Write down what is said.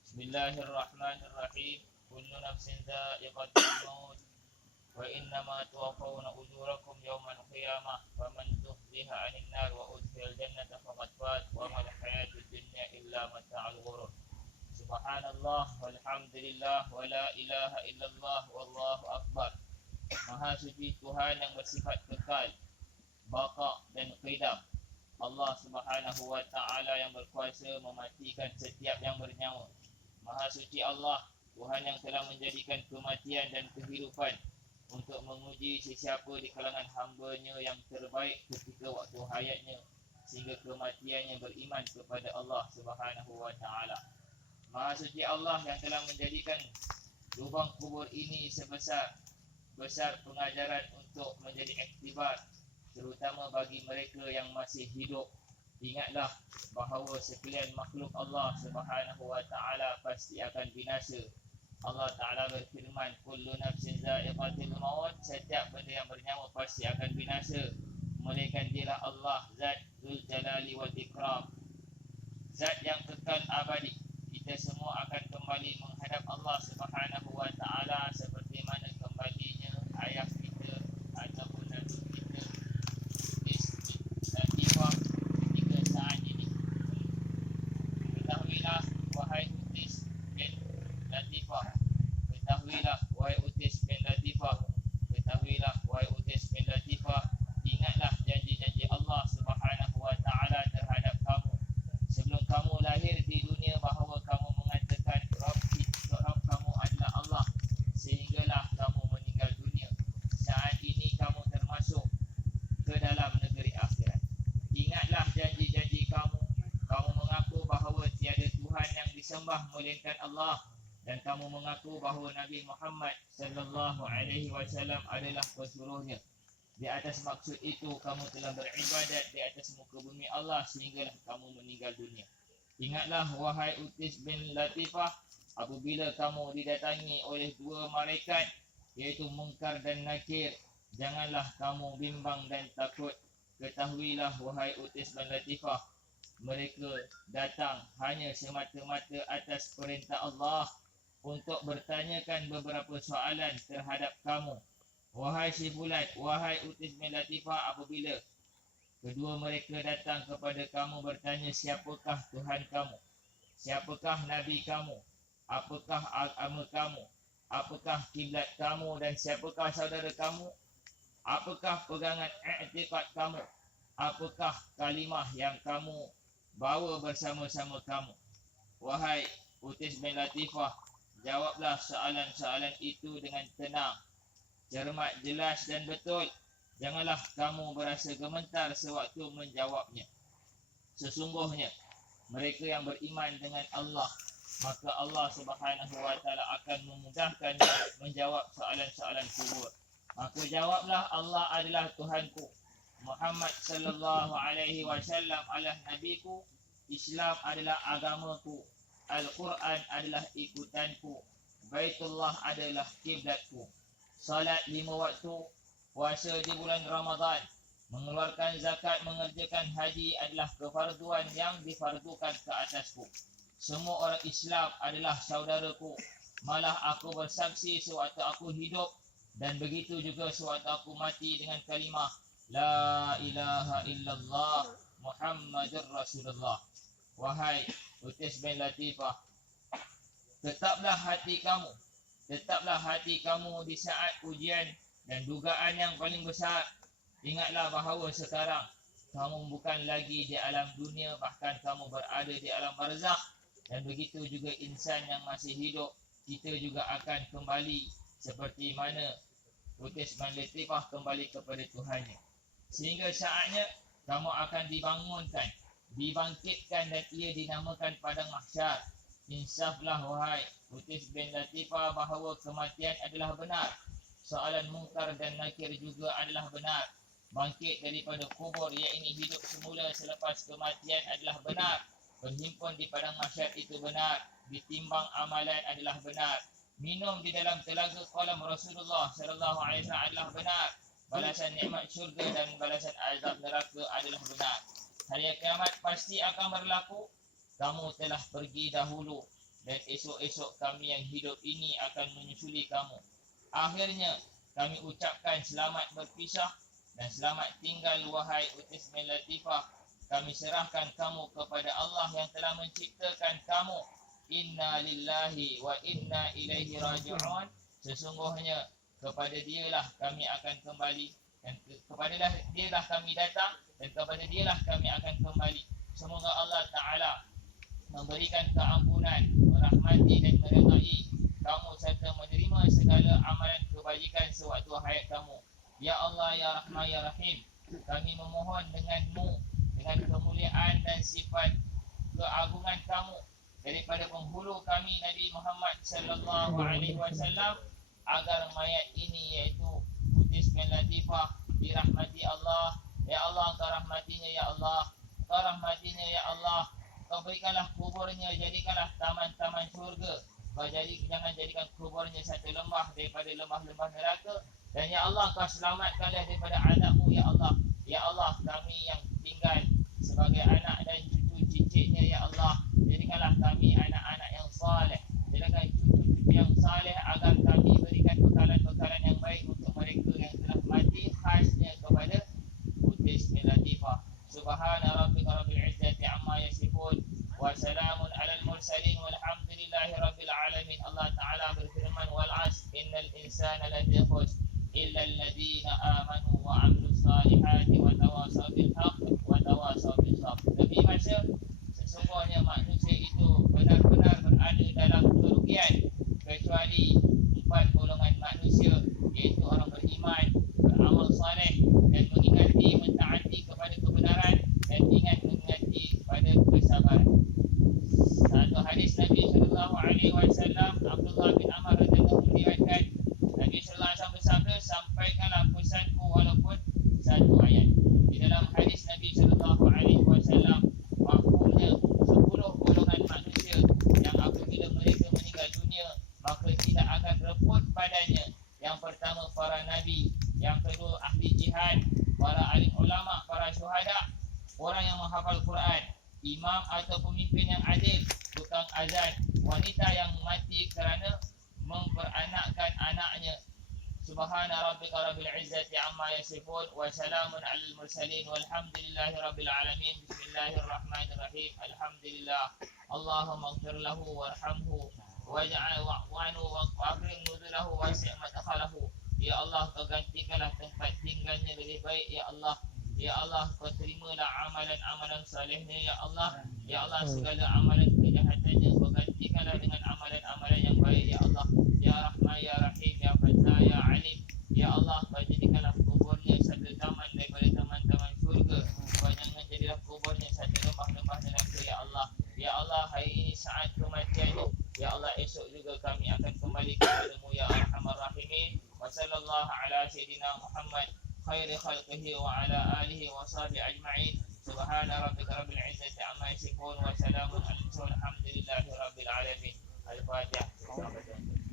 Bismillahirrahmanirrahim. Kullu nafsin dha'iqatul maut wa innama tuwaffawna ujurakum yawmal qiyamah faman zuhziha 'anil nar wa udkhilal jannata faqad faz wa mal hayatud dunya illa mata'ul ghurur. Subhanallah walhamdulillah wa la ilaha illallah wallahu akbar. Maha suci Tuhan yang bersifat kekal, baqa dan qidam. Allah Subhanahu wa taala yang berkuasa mematikan setiap yang bernyawa. Maha suci Allah, Tuhan yang telah menjadikan kematian dan kehidupan untuk menguji sesiapa di kalangan hamba-Nya yang terbaik ketika waktu hayatnya, sehingga kematiannya beriman kepada Allah Subhanahu wa taala. Maha suci Allah yang telah menjadikan lubang kubur ini sebesar pengajaran untuk menjadi iktibar, terutama bagi mereka yang masih hidup. Ingatlah bahawa sekalian makhluk Allah Subhanahu wa taala pasti akan binasa. Allah Taala berfirman, kullu nafsin dha'iqatul maut, setiap benda yang bernyawa pasti akan binasa, melainkan dialah Allah, Zat Dzul Jalali wal Ikram, Zat yang kekal abadi. Kita semua akan kembali menghadap Allah Subhanahu wa taala seperti mana kembalinya ayah kita ataupun nabi kita Latifah ketika saat ini. Ketahuilah wahai Utis bin Latifah, ketahuilah wahai Utis bin Latifah, ketahuilah wahai Utis bin Latifah, ingatlah janji-janji Allah Subhanahu wa taala terhadap kamu sebelum kamu lahir di dunia, bahawa kamu mengatakan Rabb kamu adalah Allah, sehinggalah kamu meninggal dunia. Saat ini kamu termasuk ke dalam negeri akhirat. Ingatlah janji-janji kamu. Kamu mengaku bahawa tiada Tuhan yang disembah melainkan Allah, dan kamu mengaku bahawa Nabi Muhammad sallallahu alaihi wasallam adalah pesuruhnya. Di atas maksud itu kamu telah beribadat di atas muka bumi Allah sehinggalah kamu meninggal dunia. Ingatlah wahai Utis bin Latifah, apabila kamu didatangi oleh dua malaikat, iaitu Munkar dan Nakir, janganlah kamu bimbang dan takut. Ketahuilah wahai Utis bin Latifah, mereka datang hanya semata-mata atas perintah Allah untuk bertanyakan beberapa soalan terhadap kamu. Wahai si Fulan, wahai Utis bin Latifah, apabila kedua mereka datang kepada kamu bertanya siapakah Tuhan kamu, siapakah Nabi kamu, apakah agama kamu, apakah kiblat kamu, dan siapakah saudara kamu, apakah pegangan i'tiqad kamu, apakah kalimah yang kamu bawa bersama-sama kamu. Wahai Utis bin Latifah, jawablah soalan-soalan itu dengan tenang, cermat, jelas dan betul. Janganlah kamu berasa gemetar sewaktu menjawabnya. Sesungguhnya mereka yang beriman dengan Allah, maka Allah Subhanahu wa taala akan memudahkan menjawab soalan-soalan kubur. Maka jawablah, Allah adalah Tuhanku, Muhammad sallallahu alaihi wasallam adalah nabiku, Islam adalah agamaku, Al-Quran adalah ikutanku, Baitullah adalah kiblatku, salat 5 waktu, puasa di bulan Ramadan, mengeluarkan zakat, mengerjakan haji adalah kefarduan yang difardukan ke atasku. Semua orang Islam adalah saudaraku. Malah aku bersaksi sewaktu aku hidup, dan begitu juga sewaktu aku mati, dengan kalimah La ilaha illallah Muhammadur Rasulullah. Wahai Utis bin Latifah, tetaplah hati kamu di saat ujian dan dugaan yang paling besar. Ingatlah bahawa sekarang kamu bukan lagi di alam dunia, bahkan kamu berada di alam barzakh. Dan begitu juga insan yang masih hidup, kita juga akan kembali seperti mana Utis bin Latifah kembali kepada Tuhannya. Sehingga saatnya kamu akan dibangunkan, dibangkitkan, dan ia dinamakan padang mahsyar. Insaflah wahai Utis bin Latifah bahawa kematian adalah benar. Soalan Munkar dan Nakir juga adalah benar. Bangkit daripada kubur, iaitu hidup semula selepas kematian, adalah benar. Berhimpun di padang mahsyar itu benar. Ditimbang amalan adalah benar. Minum di dalam telaga kolam Rasulullah sallallahu alaihi wasallam adalah benar. Balasan nikmat syurga dan balasan azab neraka adalah benar. Hari kiamat pasti akan berlaku. kamu telah pergi dahulu, dan esok-esok kami yang hidup ini akan menyusuli kamu. Akhirnya kami ucapkan selamat berpisah dan selamat tinggal wahai utis min latifah. Kami serahkan kamu kepada Allah yang telah menciptakan kamu. Inna lillahi wa inna ilaihi raji'un. Sesungguhnya kepada dialah kami akan kembali, dan kepada dialah kami datang, dan kepada dialah kami akan kembali. Semoga Allah Ta'ala memberikan keampunan, merahmati dan meridai kamu serta menerima segala amalan kebajikan sewaktu hayat kamu. Ya Allah, Ya Rahman, Ya Rahim, kami memohon denganmu, dengan kemuliaan dan sifat keagungan kamu, daripada penghulu kami Nabi Muhammad sallallahu alaihi wasallam, agar mayat ini iaitu Utis bin Latifah dirahmati Allah. Ya Allah, Kau rahmatinya, Ya Allah, Kau rahmatinya, Ya Allah. Kau berikanlah kuburnya, jadikanlah taman-taman syurga. Jangan jadikan kuburnya satu lembah daripada lembah-lembah neraka. Dan Ya Allah, Kau selamatkanlah daripada azab-Mu, Ya Allah. Ya Allah, kami yang tinggal sebagai anak dan cucu cicitnya, Ya Allah, jadikanlah kami anak-anak yang saleh, jadikan cucu-cucu yang saleh, agar kami berikan bekalan-bekalan yang baik untuk mereka yang telah mati, khasnya kepada Utis bin Latifah. Subhana rabbika rabbil izzati amma yasifun, wa salamun alal mursalin, walhamdulillahi rabbil alamin. Allah Ta'ala berfirman, wal asr innal insana lafi khusr illa alladhina amanu wa amilus salihati wa tawasaw bil haqq wa tawasaw bis sabr. Nabi masa sesungguhnya manusia itu benar-benar berada dalam kerugian, kecuali 4 golongan manusia, iaitu orang beriman, beramal saleh, dan mentaati kepada kebenaran, dan ingat mengingati pada kesabaran. Satu hadis Nabi sallallahu alaihi wasallam, Abdullah bin Amr radhiyallahu anhu meriwayatkan, Nabi sallallahu alaihi wasallam bersabda, sampaikanlah pesanku walaupun satu ayat. Di dalam hadis Nabi sallallahu alaihi wasallam, mafhumnya 10 golongan manusia yang apabila mereka meninggal dunia, maka tidak akan reput padanya. Yang pertama, para nabi. Yang kedua, ahli jihad, para alim ulama, para syuhada, orang yang menghafal Quran, imam atau pemimpin yang adil, tukang azan, wanita yang mati kerana memperanakkan anaknya. Subhana rabbika rabbil izzati amma yasifun, wa salamun alal mursalin, walhamdulillahi rabbil alamin. Bismillahirrahmanirrahim. Alhamdulillah. Allahumma ighfir lahu warhamhu waj'al wa'anu wa'akrim nuzulahu wasi' madkhalahu. Ya Allah, Kau gantikanlah tempat tinggalnya lebih baik, Ya Allah. Ya Allah, Kau terimalah amalan-amalan salehnya, Ya Allah. Ya Allah, segala amalan kejahatannya Kau gantikanlah dengan amalan-amalan yang baik, Ya Allah. Ya Rahman, Ya Rahim, Ya Fattah, Ya Alim. Ya Allah, Kau jadikanlah kuburnya satu taman daripada taman-taman syurga. Kau jangan jadilah kuburnya satu lembah-lembah neraka, Ya Allah. Ya Allah, hari ini saat kematiannya, Ya Allah, esok juga kami akan kembali kepada-Mu, Ya Arhamar Rahimin. Wa sallallahu ala sayyidina Muhammad khairi khalqihi wa ala alihi wa sahbihi ajma'in. Subhana rabbika rabbil izzati amma yasifun, wa salamun alal mursalin, walhamdulillahi rabbil alamin. Al-Fatihah.